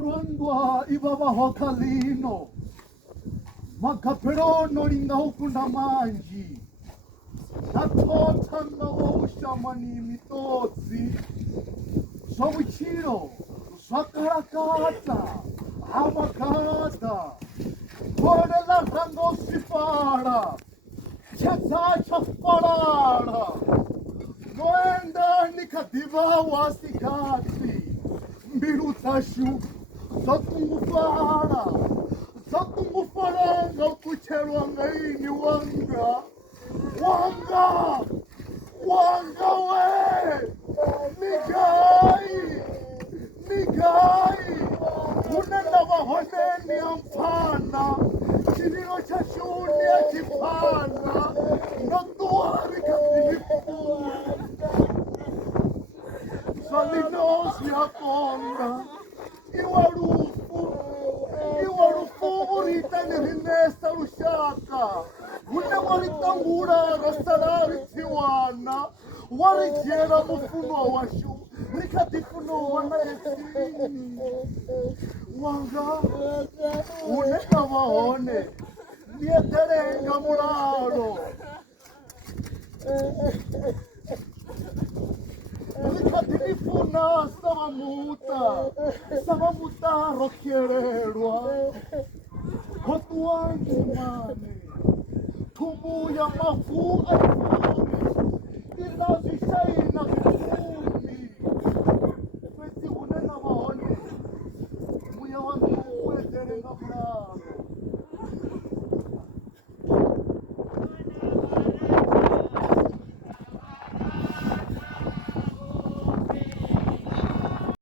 Rwandwa ibaba hokalino makaperono lingahukunda manji natotanga wawushamani mitotsi swabuchiro swakarakata amakata korela rango sifara chaza chafarara noenda nikadiva wasikati mbiru tashu zatungufara ngakucherwa ngaini wanga we migai unenda vahoneni amfana chiriro chashuni achipana notuwarikadilipu salinosi yakonga iwarufu uritanirinnesta rushaka une waritangura rasararitiwana warijera mufuno washu rikatifunowa naesini wanga uneka vahone nieterenga mulalo rikatilifuna savamuta rokhererwa hotu wangu mane thumu ya mavu